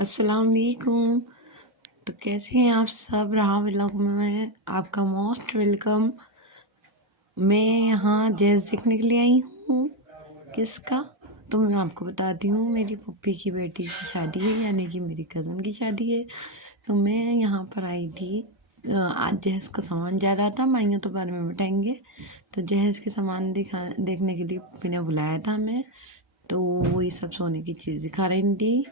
अस्सलाम वालेकुम। तो कैसे हैं आप सब? राहा व्लॉग में आपका मोस्ट वेलकम। मैं यहाँ जैज़ सीखने के लिए आई हूँ। किसका? तो मैं आपको बताती हूँ, मेरी पप्पी की बेटी की शादी है, यानी कि मेरी कज़न की शादी है। तो मैं यहाँ पर आई थी। आज जहेज़ का सामान जा रहा था, माइयों तो बाद में बताएंगे। तो जहेज़ के सामान देखने के लिए पप्पी ने बुलाया था हमें। तो वही सब सोने की चीज़ दिखा रही थी।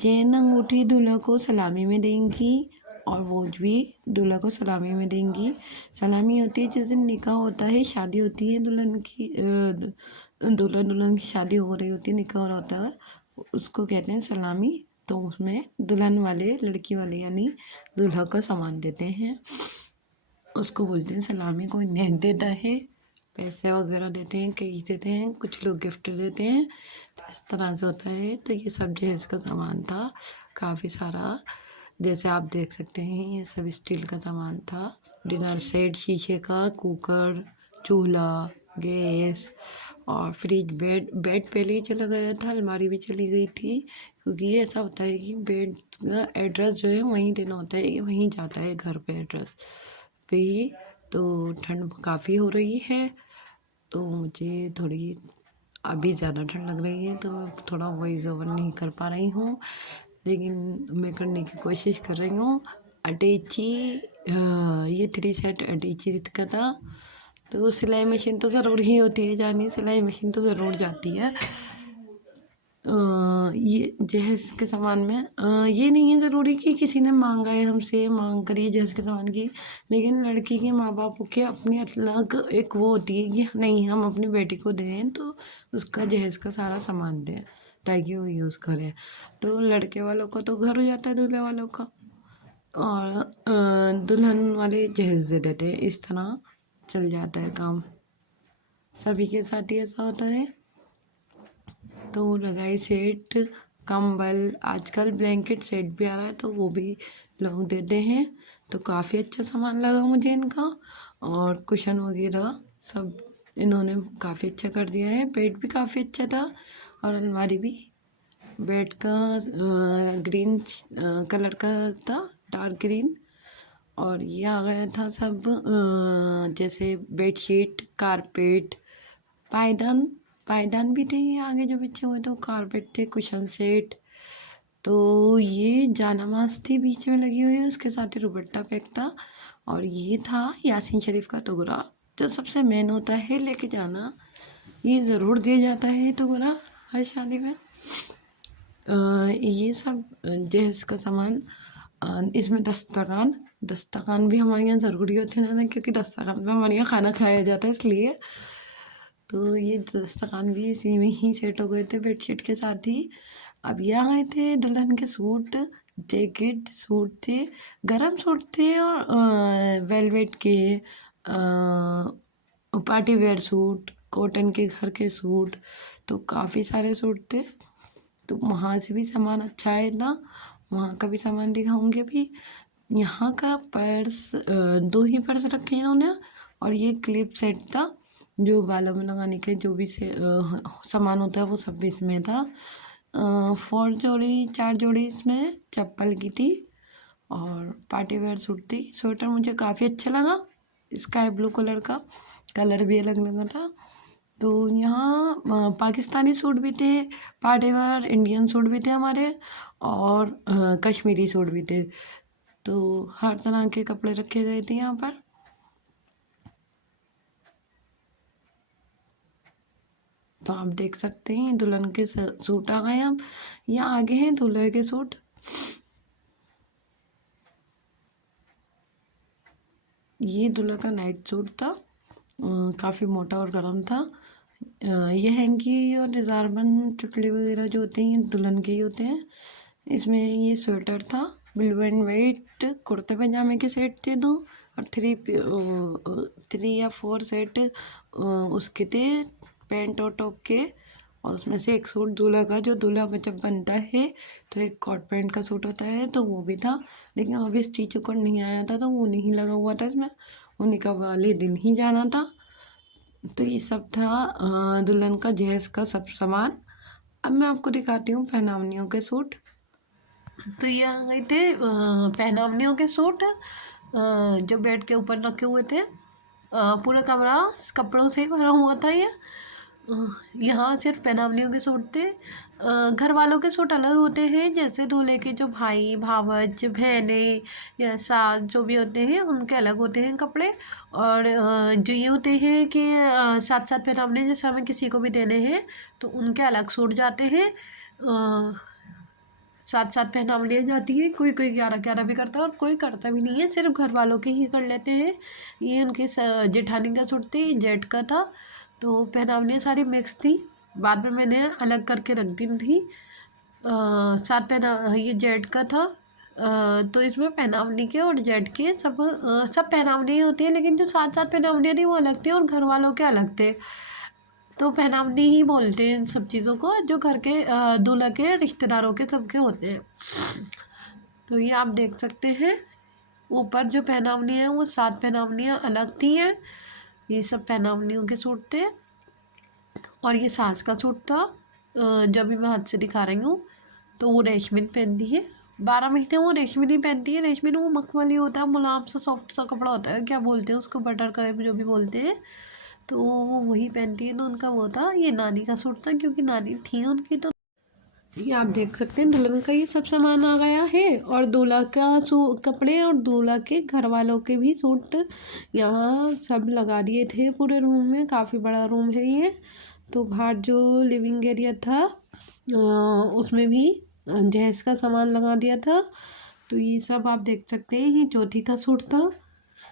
चेन अंगूठी दूल्हा को सलामी में देंगी, और वो भी दूल्हा को सलामी में देंगी। सलामी होती है जिस दिन निकाह होता है, शादी होती है दुल्हन की, दूल्हा दुल्हन की शादी हो रही होती है, निकाह हो रहा होता है, उसको कहते हैं सलामी। तो उसमें दुल्हन वाले, लड़की वाले यानी दूल्हा को सामान देते हैं, उसको बोलते हैं सलामी। कोई नेक देता है, पैसे वगैरह देते हैं, कई देते हैं, कुछ लोग गिफ्ट देते हैं। तो इस तरह से होता है। तो ये सब जहेज़ का सामान था, काफ़ी सारा। जैसे आप देख सकते हैं, ये सब स्टील का सामान था। डिनर सेट, शीशे का, कुकर, चूल्हा, गैस और फ्रिज। बेड पहले ही चला गया था, अलमारी भी चली गई थी, क्योंकि ये ऐसा होता है कि बेड का एड्रेस जो है वहीं देना होता है, वहीं जाता है घर पे एड्रेस पे ही। तो ठंड काफ़ी हो रही है, तो मुझे थोड़ी अभी ज़्यादा ठंड लग रही है, तो मैं थोड़ा वॉइस ओवर नहीं कर पा रही हूँ, लेकिन मैं करने की कोशिश कर रही हूँ। अटैची, ये 3 सेट अटैची का था। तो सिलाई मशीन तो ज़रूर ही होती है, जानी सिलाई मशीन तो ज़रूर जाती है। ये जहेज़ के सामान में ये नहीं है ज़रूरी कि किसी ने मांगा है, हमसे मांग करिए जहेज़ के सामान की। लेकिन लड़की के माँ बाप के अपनी अलग एक वो होती है कि नहीं, हम अपनी बेटी को दें तो उसका जहेज़ का सारा सामान दें, ताकि वो यूज़ करे। तो लड़के वालों का तो घर हो जाता है, दूल्हे वालों का, और दुल्हन वाले जहेज़ दे देते हैं। इस तरह चल जाता है काम, सभी के साथ ही ऐसा होता है। तो रज़ाई सेट, कंबल, आजकल ब्लैंकेट सेट भी आ रहा है, तो वो भी लोग देते हैं। तो काफ़ी अच्छा सामान लगा मुझे इनका, और कुशन वगैरह सब इन्होंने काफ़ी अच्छा कर दिया है। बेड भी काफ़ी अच्छा था, और अलमारी भी। बेड का ग्रीन कलर का था, डार्क ग्रीन। और ये आ गया था सब, जैसे बेडशीट, कारपेट, पायदान। पायदान भी थे, ये आगे जो बिछे हुए थे, कारपेट थे, कुशन सेट। तो ये जानामाज थी बीच में लगी हुई, उसके साथ ही दुपट्टा पैक था। और ये था यासीन शरीफ का टुकड़ा, जो सबसे मेन होता है लेके जाना, ये ज़रूर दिया जाता है टुकड़ा हर शादी में। ये सब जहेज़ का सामान। इसमें दस्तरखान, दस्तरखान भी हमारे यहाँ ज़रूरी होते हैं ना, क्योंकि दस्तरखान पे हमारे यहाँ खाना खाया जाता है, इसलिए। तो ये दस्तरखान भी इसी में ही सेट हो गए थे, बेडशीट के साथ ही। अब ये आ गए थे दुल्हन के सूट, जैकेट सूट थे, गरम सूट थे, और वेलवेट के, पार्टी वेयर सूट, कॉटन के घर के सूट। तो काफ़ी सारे सूट थे। तो वहाँ से भी सामान अच्छा है ना, वहाँ का भी सामान दिखाऊंगी अभी। यहाँ का पर्स, 2 ही पर्स रखे हैं इन्होंने, और ये क्लिप सेट था, जो बालों में लगाने के जो भी सामान होता है वो सब इसमें था। 4 जोड़ी, 4 जोड़ी इसमें चप्पल की थी, और पार्टी वेयर सूट थी। स्वेटर मुझे काफ़ी अच्छा लगा, स्काई ब्लू कलर का, कलर भी अलग लगा था। तो यहाँ पाकिस्तानी सूट भी थे, पार्टी वेयर इंडियन सूट भी थे हमारे, और कश्मीरी सूट भी थे। तो हर तरह के कपड़े रखे गए थे यहाँ पर। तो आप देख सकते हैं दुल्हन के सूट आ गए। अब ये आगे हैं दूल्हे के सूट। ये दूल्हा का नाइट सूट था, काफ़ी मोटा और गर्म था। ये हैंकी और रिजार्बन चुटली वगैरह जो होते हैं दुल्हन के ही होते हैं। इसमें ये स्वेटर था, ब्लू एंड वाइट, कुर्ते पैजामे के सेट थे 2, और 3 या 4 सेट उसके थे, पैंट और टॉप के। और उसमें से एक सूट दूल्हा का, जो दूल्हा जब बनता है तो एक कॉट पैंट का सूट होता है, तो वो भी था। लेकिन अभी स्टिच कोड नहीं आया था, तो वो नहीं लगा हुआ था इसमें, वो निकाह वाले दिन ही जाना था। तो ये सब था दुल्हन का जहेज़ का सब सामान। अब मैं आपको दिखाती हूँ पहनावनियों के सूट। तो ये आ गए थे पहनावनियों के सूट जो बेड के ऊपर रखे हुए थे। पूरा कमरा कपड़ों से भरा हुआ था ये। यहाँ सिर्फ पहनावनियों के सूट थे। घर वालों के सूट अलग होते हैं, जैसे दूल्हे के जो भाई भावज बहनें या सास जो भी होते हैं उनके अलग होते हैं कपड़े। और जो ये होते हैं कि साथ साथ पहनावने जैसे हमें किसी को भी देने हैं तो उनके अलग सूट जाते हैं। साथ साथ पहनाव लिए जाती है। कोई कोई 11 11 भी करता है और कोई करता भी नहीं है, सिर्फ घर वालों के ही कर लेते हैं। ये उनकी जेठानी का सूट थी, जेठ का था। तो पहनावनियाँ सारी मिक्स थी, बाद में मैंने अलग करके रख दी थी। साथ पहना ये जेठ का था। तो इसमें पहनावनी के और जेठ के सब पहनावनी ही होती है, लेकिन जो साथ साथ पहनावनियाँ थी वो अलग थी और घर वालों के अलग थे। तो पहनावनी ही बोलते हैं इन सब चीज़ों को, जो घर के दूल्हा के रिश्तेदारों के सबके होते हैं। तो ये आप देख सकते हैं, ऊपर जो पहनावनी है वो 7 पहनावनियाँ अलग थी हैं। ये सब पहनावनियों के सूट थे। और ये सास का सूट था, जब भी मैं हाथ से दिखा रही हूँ। तो वो रेशमी पहनती है, 12 महीने वो रेशमी नहीं पहनती है। रेशमी वो मखमली होता है, मुलायम सा सॉफ्ट सा कपड़ा होता है, क्या बोलते हैं उसको, बटर करेब जो भी बोलते हैं। तो वो वही पहनती है। तो उनका वो था, ये नानी का सूट था क्योंकि नानी थी उनकी। तो ये आप देख सकते हैं दुल्हन का ये सब सामान आ गया है, और दूल्हा का कपड़े और दूल्हा के घर वालों के भी सूट यहाँ सब लगा दिए थे पूरे रूम में। काफ़ी बड़ा रूम है ये। तो बाहर जो लिविंग एरिया था उसमें भी जहेज का सामान लगा दिया था। तो ये सब आप देख सकते हैं, ये चौथी का सूट था।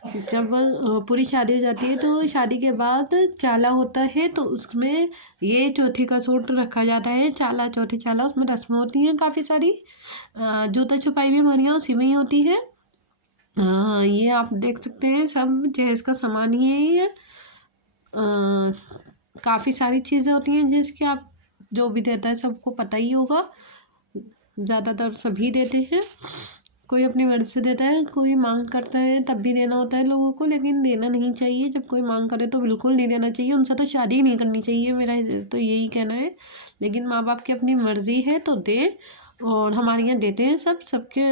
जब पूरी शादी हो जाती है तो शादी के बाद चाला होता है, तो उसमें ये चौथी का सूट रखा जाता है। चाला, चौथी चाला, उसमें रस्में होती हैं काफ़ी सारी। जूता छुपाई भी हमारे यहाँ उसी में ही होती है। ये आप देख सकते हैं, सब जहेज का सामान ही है ये। काफ़ी सारी चीज़ें होती हैं जिसके आप जो भी देता है सबको पता ही होगा, ज़्यादातर सभी देते हैं। कोई अपनी मर्ज़ी से देता है, कोई मांग करता है तब भी देना होता है लोगों को, लेकिन देना नहीं चाहिए। जब कोई मांग करे तो बिल्कुल नहीं देना चाहिए, उनसे तो शादी ही नहीं करनी चाहिए, मेरा तो यही कहना है। लेकिन माँ बाप की अपनी मर्ज़ी है तो दें, और हमारे यहाँ देते हैं सब। सबके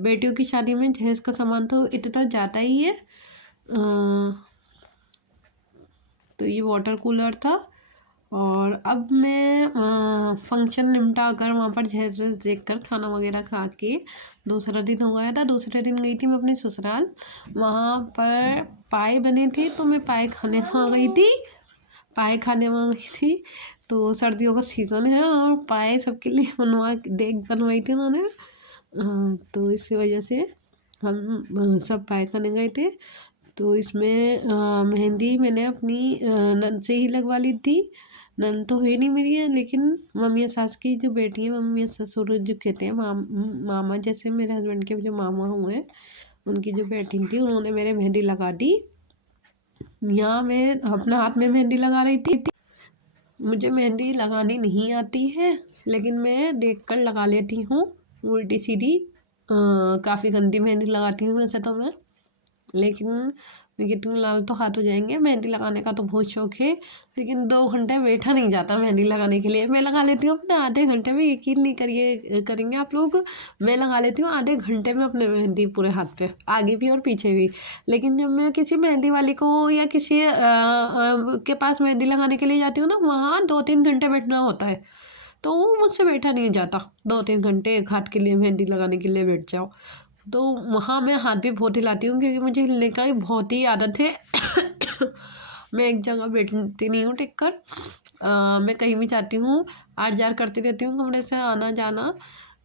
बेटियों की शादी में जहेज का सामान तो इतना जाता ही है। तो ये वाटर कूलर था। और अब मैं फंक्शन निपटा कर वहाँ पर जहेज वहेज देख कर खाना वगैरह खा के दूसरा दिन हो गया था। दूसरे दिन गई थी मैं अपने ससुराल, वहाँ पर पाए बने थे तो मैं पाए खाने वहाँ गई थी। पाए खाने वहाँ गई थी। तो सर्दियों का सीज़न है और पाए सबके लिए बनवाई थी उन्होंने। तो इसी वजह से हम सब पाए खाने गए थे। तो इसमें मेहंदी मैंने अपनी नंद से ही लगवा ली थी। नंद तो है नहीं मेरी है, लेकिन मम्मी सास की जो बेटी है, मम्मी ससुर जो कहते हैं मामा, जैसे मेरे हस्बैंड के जो मामा हुए हैं उनकी जो बेटी थी, उन्होंने मेरे मेहंदी लगा दी। यहाँ मैं अपना हाथ में मेहंदी लगा रही थी। मुझे मेहंदी लगानी नहीं आती है, लेकिन मैं देखकर लगा लेती हूँ उल्टी सीधी। काफ़ी गंदी मेहंदी लगाती हूँ वैसे तो मैं, लेकिन कितने लाल तो हाथ हो जाएंगे। मेहंदी लगाने का तो बहुत शौक है, लेकिन 2 घंटे बैठा नहीं जाता मेहंदी लगाने के लिए। मैं लगा लेती हूँ अपने आधे घंटे में, यकीन नहीं करेंगे आप लोग। मैं लगा लेती हूँ आधे घंटे में अपने मेहंदी पूरे हाथ पे, आगे भी और पीछे भी। लेकिन जब मैं किसी मेहंदी वाली को या किसी के पास मेहंदी लगाने के लिए जाती हूँ ना, वहाँ 2 3 घंटे बैठना होता है। तो मुझसे बैठा नहीं जाता, 2 3 घंटे एक हाथ के लिए मेहंदी लगाने के लिए बैठ जाओ। तो वहाँ मैं हाथ भी बहुत हिलाती हूँ क्योंकि मुझे हिलने का बहुत ही आदत है। मैं एक जगह बैठती नहीं हूँ टिक कर। मैं कहीं भी जाती हूँ, आड़ जाड़ करती रहती हूँ, कमरे से आना जाना।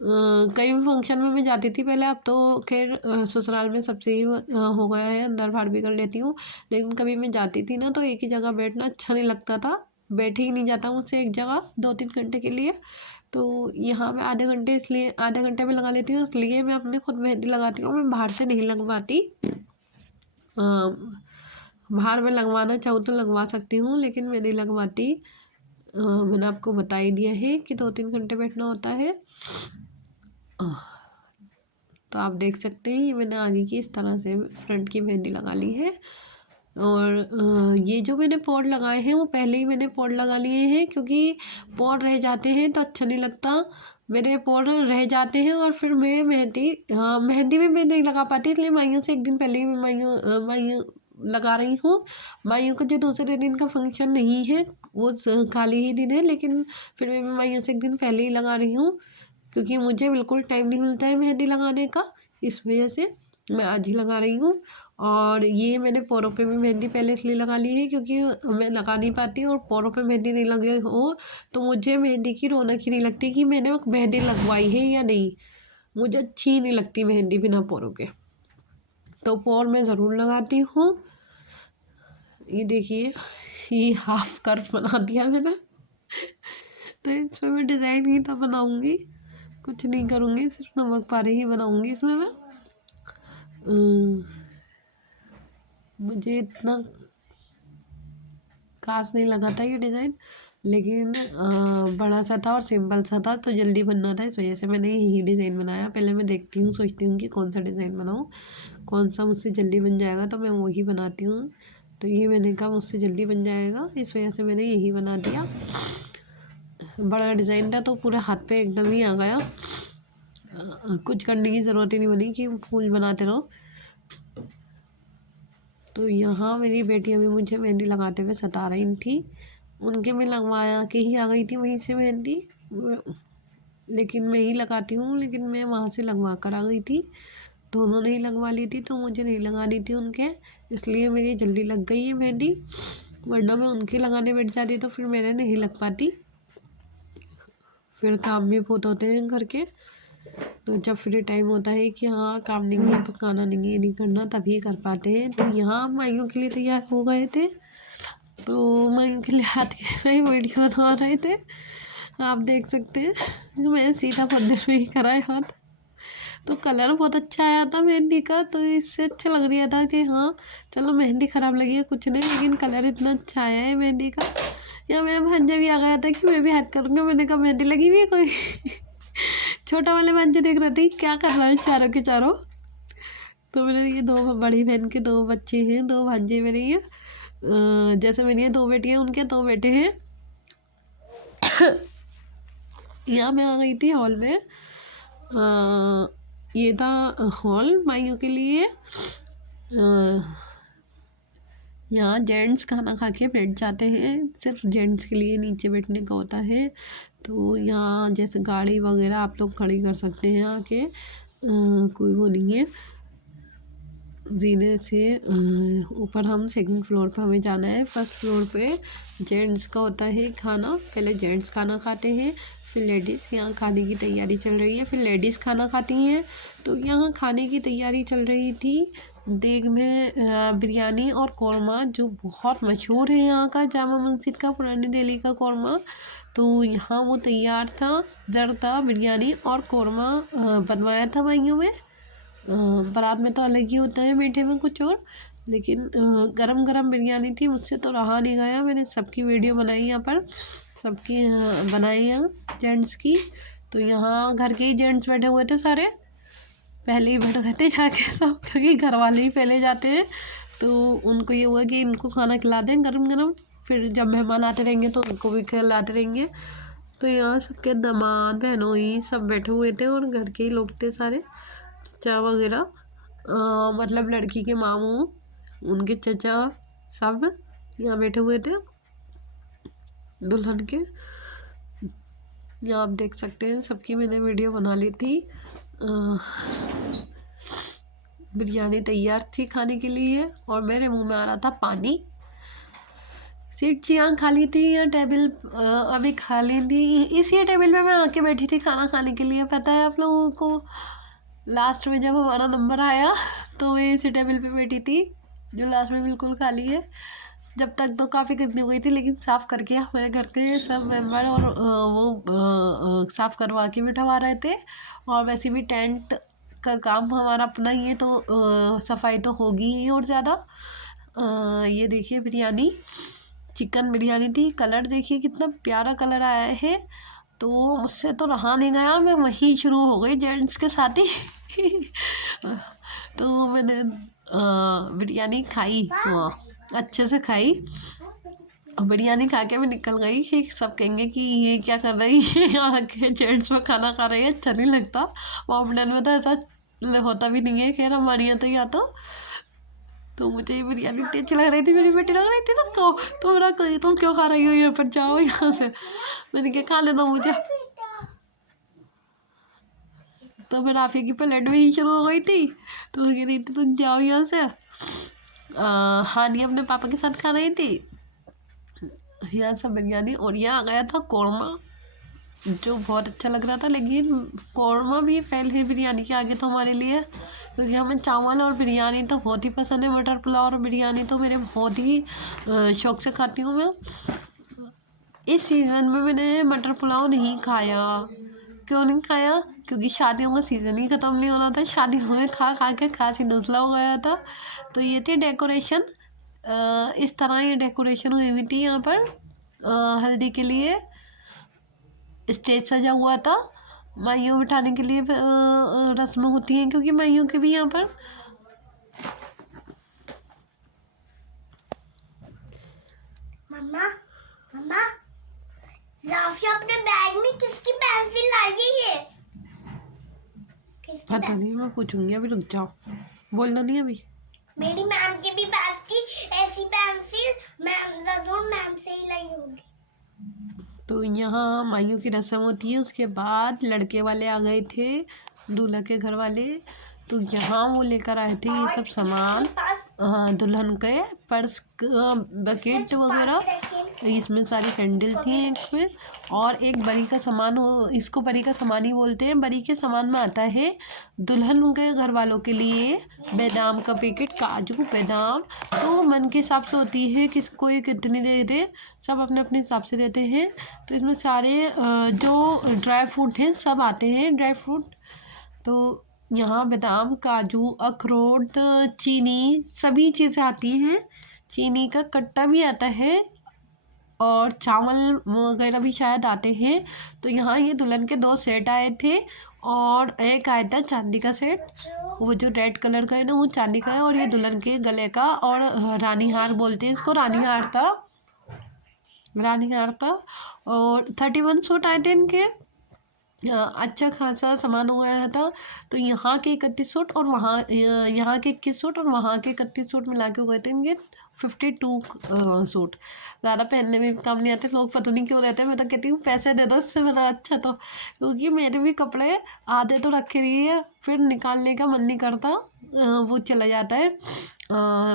कहीं भी फंक्शन में मैं जाती थी पहले, अब तो खैर ससुराल में सबसे ही हो गया है, अंदर बाहर भी कर लेती हूँ। लेकिन कभी मैं जाती थी ना तो एक ही जगह बैठना अच्छा नहीं लगता था, बैठे ही नहीं जाता मुझसे एक जगह 2 3 घंटे के लिए। तो यहाँ मैं आधे घंटे, इसलिए आधे घंटे में लगा लेती हूँ, इसलिए मैं अपने खुद मेहंदी लगाती हूँ, मैं बाहर से नहीं लगवाती। बाहर में लगवाना चाहूँ तो लगवा सकती हूँ, लेकिन मैं नहीं लगवाती। मैंने आपको बता ही दिया है कि 2 3 घंटे बैठना होता है। तो आप देख सकते हैं, ये मैंने आगे की इस तरह से फ्रंट की मेहंदी लगा ली है। और ये जो मैंने पॉड लगाए हैं वो पहले ही मैंने पॉड लगा लिए हैं, क्योंकि पॉड रह जाते हैं तो अच्छा नहीं लगता। मेरे पोर रह जाते हैं और फिर मैं मेहंदी भी मैं नहीं लगा पाती, इसलिए माइयों से एक दिन पहले ही मैं माइयों लगा रही हूँ। माइयों का जो दूसरे दिन का फंक्शन नहीं है, वो खाली ही दिन है, लेकिन फिर मैं माइयों से एक दिन पहले ही लगा रही हूँ, क्योंकि मुझे बिल्कुल टाइम नहीं मिलता है मेहंदी लगाने का। इस वजह से मैं आज ही लगा रही हूँ। और ये मैंने पैरों पे भी मेहंदी पहले इसलिए लगा ली है क्योंकि मैं लगा नहीं पाती, और पैरों पे मेहंदी नहीं लगे हो तो मुझे मेहंदी की रौनक ही नहीं लगती कि मैंने मेहंदी लगवाई है या नहीं। मुझे अच्छी नहीं लगती मेहंदी बिना पैरों के, तो पैर मैं ज़रूर लगाती हूँ। ये देखिए, ये हाफ कर्व बना दिया मैंने। तो इसमें मैं डिज़ाइन ही तो बनाऊँगी, कुछ नहीं करूँगी, सिर्फ नमक पारे ही बनाऊँगी इसमें मैं। मुझे इतना खास नहीं लगा था ये डिज़ाइन, लेकिन बड़ा सा था और सिंपल सा था, तो जल्दी बनना था, इस वजह से मैंने यही डिज़ाइन बनाया। पहले मैं देखती हूँ, सोचती हूँ कि कौन सा डिज़ाइन बनाऊँ, कौन सा मुझसे जल्दी बन जाएगा, तो मैं वही बनाती हूँ। तो ये मैंने कहा मुझसे जल्दी बन जाएगा, इस वजह से मैंने यही बना दिया। बड़ा डिज़ाइन था तो पूरे हाथ पे एकदम ही आ गया। कुछ करने की ज़रूरत ही नहीं बनी कि फूल बनाते रहो। तो यहाँ मेरी बेटी अभी मुझे मेहंदी लगाते हुए सता रही थी, उनके मैं लगवाया के ही आ गई थी वहीं से मेहंदी, लेकिन मैं ही लगाती हूँ, लेकिन मैं वहाँ से लगवा कर आ गई थी। दोनों ने ही लगवा ली थी, तो मुझे नहीं लगानी थी उनके, इसलिए मेरी जल्दी लग गई है मेहंदी, वरना मैं उनके लगाने बैठ जाती तो फिर मेरे नहीं लग पाती। फिर काम भी बहुत होते हैं घर के, तो जब फ्री टाइम होता है कि हाँ काम नहीं है, पकाना नहीं है, ये नहीं करना, तभी कर पाते हैं। तो यहाँ माइयों के लिए तैयार हो गए थे, तो माइयों के लिए हाथ के वीडियो बना रहे थे, आप देख सकते हैं। मैं सीधा पन्ने में ही करा है हाथ, तो कलर बहुत अच्छा आया था मेहंदी का, तो इससे अच्छा लग रहा था कि हाँ चलो मेहंदी ख़राब लगी है कुछ नहीं, लेकिन कलर इतना अच्छा आया है मेहंदी का। या मेरा भांजा भी आ गया था कि मैं भी हाथ करूँगा, मैंने कहा मेहंदी लगी हुई है कोई। छोटा वाले भांजे देख रहे थे क्या कर रहा है चारों के चारों। तो मेरे ये दो बड़ी बहन के दो बच्चे हैं, दो भांजे मेरे ये, जैसे मेरी ये दो बेटियाँ उनके दो बेटे हैं। यहाँ मैं आ गई थी हॉल में, ये था हॉल माइयों के लिए। यहाँ जेंट्स खाना खा के बैठ जाते हैं, सिर्फ जेंट्स के लिए नीचे बैठने का होता है। तो यहाँ जैसे गाड़ी वगैरह आप लोग खड़ी कर सकते हैं आके, कोई वो नहीं है। जीने से ऊपर हम सेकंड फ्लोर पर हमें जाना है। फर्स्ट फ्लोर पे जेंट्स का होता है खाना, पहले जेंट्स खाना खाते हैं, फिर लेडीज़। यहाँ खाने की तैयारी चल रही है, फिर लेडीज़ खाना खाती हैं। तो यहाँ खाने की तैयारी चल रही थी, देग में बिरयानी और कौरमा, जो बहुत मशहूर है यहाँ का, जामा मस्जिद का, पुरानी दिल्ली का कौरमा। तो यहाँ वो तैयार था, जर्दा बिरयानी और कौरमा बनवाया था भाइयों में। बारात में तो अलग ही होता है मीठे में कुछ और, लेकिन गरम गरम बिरयानी थी, मुझसे तो रहा नहीं गया। मैंने सबकी वीडियो बनाई यहाँ पर, सबकी बनाई है जेंट्स की। तो यहाँ घर के ही जेंट्स बैठे हुए थे सारे, पहले ही बैठ गए थे जाके सब, क्योंकि घर वाले ही पहले जाते हैं। तो उनको ये हुआ कि इनको खाना खिला दें गरम गरम, फिर जब मेहमान आते रहेंगे तो उनको भी खिलाते रहेंगे। तो यहाँ सबके दामाद बहनोई सब बैठे हुए थे, और घर के ही लोग थे सारे, चचा वगैरह, मतलब लड़की के मामू, उनके चचा, सब यहाँ बैठे हुए थे दुल्हन के। यहाँ आप देख सकते हैं सबकी मैंने वीडियो बना ली थी। बिरयानी तैयार थी खाने के लिए, और मेरे मुंह में आ रहा था पानी। सीट यहाँ खाली थी, या टेबल अभी खाली थी, इसी टेबल पे मैं आके बैठी थी खाना खाने के लिए। पता है आप लोगों को, लास्ट में जब हमारा नंबर आया तो मैं इसी टेबल पे बैठी थी, जो लास्ट में बिल्कुल खाली है। जब तक तो काफ़ी गंदी हो गई थी, लेकिन साफ़ करके हमारे घर के सब मेंबर और वो साफ़ करवा के बिठवा रहे थे। और वैसे भी टेंट का काम हमारा अपना ही है, तो सफाई तो होगी ही और ज़्यादा। ये देखिए बिरयानी, चिकन बिरयानी थी। कलर देखिए कितना प्यारा कलर आया है, तो मुझसे तो रहा नहीं गया, मैं वहीं शुरू हो गई जेंट्स के साथ ही। तो मैंने बिरयानी खाई, हाँ अच्छे से खाई। बिरयानी खा के मैं निकल गई कि सब कहेंगे कि ये क्या कर रही है यहाँ के जेंट्स में खाना खा रही है, अच्छा नहीं लगता। मोमडन में तो ऐसा होता भी नहीं है। खैर हमारे यहाँ तो या तो मुझे ये बिरयानी इतनी अच्छी लग रही थी, मेरी बेटी लग रही थी ना खाओ, तो मेरा तुम क्यों खा रही हो यहाँ पर, जाओ यहाँ से। मैंने क्या खा लेना मुझे, तो फिर राफी की प्लेट में ही शुरू हो गई थी, तो कह रही थी तुम जाओ यहाँ से। हानी अपने पापा के साथ खा रही थी यहाँ सब बिरयानी, और यहाँ आ गया था कौरमा जो बहुत अच्छा लग रहा था। लेकिन कौरमा भी पहले बिरयानी के आगे तो हमारे लिए, क्योंकि हमें चावल और बिरयानी तो बहुत ही पसंद है। मटर पुलाव और बिरयानी तो मेरे बहुत ही शौक से खाती हूँ मैं। इस सीज़न में मैंने मटर पुलाव नहीं खाया। क्यों नहीं खाया? क्योंकि शादियों का सीज़न ही ख़त्म नहीं होना था, शादियों में खा खा के खांसी नज़ला हो गया था। तो ये थी डेकोरेशन, इस तरह ये डेकोरेशन हुई हुई थी यहाँ पर हल्दी के लिए। स्टेज सजा हुआ था, माइयों बिठाने के लिए रस्म होती हैं, क्योंकि माइयों के भी यहाँ पर। मम्मा मम्मा, राफिया अपने बैग में किसकी पेंसिल लाई है ये? पता नहीं, मैं पूछूंगी, अभी रुक जाओ, बोलना नहीं अभी। मेरी मैम के भी पास थी ऐसी पेंसिल, मैम जरूर मैम से ही लाई होगी। तो यहाँ माइयों की रस्म होती है, उसके बाद लड़के वाले आ गए थे, दूल्हा के घर वाले। तो यहाँ वो लेकर आए थे ये सब सामान, दुल्हन के पर्स, बकेट वगैरह, इसमें सारी सैंडल थी एक में, और एक बरी का सामान हो, इसको बरी का सामान ही बोलते हैं। बरी के सामान में आता है दुल्हन के घर वालों के लिए बादाम का पैकेट, काजू बादाम, तो मन के हिसाब से होती है किसको ये कितनी दे दे, सब अपने अपने हिसाब से देते हैं। तो इसमें सारे जो ड्राई फ्रूट हैं सब आते हैं, ड्राई फ्रूट। तो यहाँ बादाम, काजू, अखरोट, चीनी, सभी चीज़ें आती हैं। चीनी का कट्टा भी आता है, और चावल वगैरह भी शायद आते हैं। तो यहाँ ये दुल्हन के 2 सेट आए थे, और एक आया था चांदी का सेट, वो जो रेड कलर का है ना, वो चांदी का है, और ये दुल्हन के गले का, और रानी हार बोलते हैं इसको, रानी हार था, रानी हार था। और 31 सूट आए थे इनके, अच्छा खासा सामान हो गया था। तो यहाँ के 31 सूट, और वहाँ यहाँ के 21 सूट, और वहाँ के 31 सूट मिला के हो गए थे इनके 52 सूट। ज़्यादा पहनने में भी काम नहीं आते लोग, पता नहीं क्यों रहते हैं। मैं तो कहती हूँ पैसे दे दो इससे मेरा अच्छा, तो क्योंकि मेरे भी कपड़े आधे तो रखे रही है, फिर निकालने का मन नहीं करता, वो चला जाता है,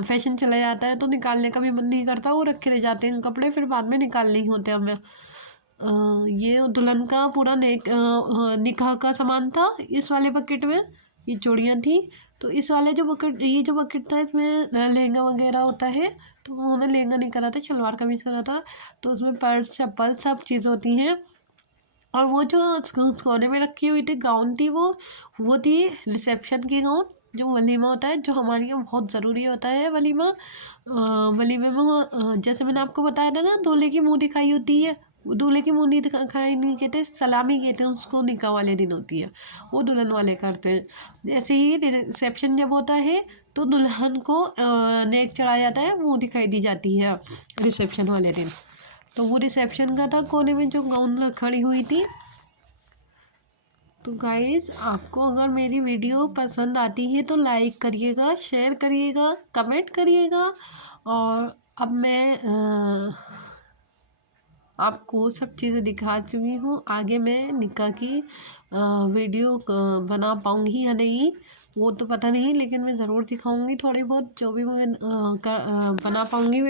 फैशन चला जाता है, तो निकालने का भी मन नहीं करता, वो रखे रह जाते हैं कपड़े, फिर बाद में निकाल नहीं होते हमें। ये दुल्हन का पूरा निकाह का सामान था इस वाले बकेट में, ये चूड़ियाँ थी। तो इस वाले जो बकेट, ये जो बकेट था, इसमें लहंगा वगैरह होता है। तो उन्होंने लहंगा नहीं करा था, शलवार कमीज करा था। तो उसमें पर्स, चप्पल, सब चीज़ होती हैं। और वो जो उस कोने में रखी हुई थी गाउन थी, वो थी रिसेप्शन की गाउन, जो वलीमा होता है, जो हमारे यहाँ बहुत ज़रूरी होता है वलीमा। वलीमे में जैसे मैंने आपको बताया था ना, दूल्हे की मुँह दिखाई होती है, दूल्हे की मुँह नहीं दिखाई नहीं कहते, सलामी कहते हैं उसको, निकाह वाले दिन होती है, वो दुल्हन वाले करते हैं। जैसे ही रिसेप्शन जब होता है, तो दुल्हन को नेक चढ़ाया जाता है, मुँह दिखाई दी जाती है रिसेप्शन वाले दिन। तो वो रिसेप्शन का था, कोने में जो गाउन खड़ी हुई थी। तो गाइज़, आपको अगर मेरी वीडियो पसंद आती है तो लाइक करिएगा, शेयर करिएगा, कमेंट करिएगा। और अब मैं आपको सब चीज़ें दिखा चुकी हूँ, आगे मैं निकाह की वीडियो बना पाऊँगी या नहीं वो तो पता नहीं, लेकिन मैं ज़रूर दिखाऊँगी थोड़ी बहुत, जो भी मैं बना पाऊँगी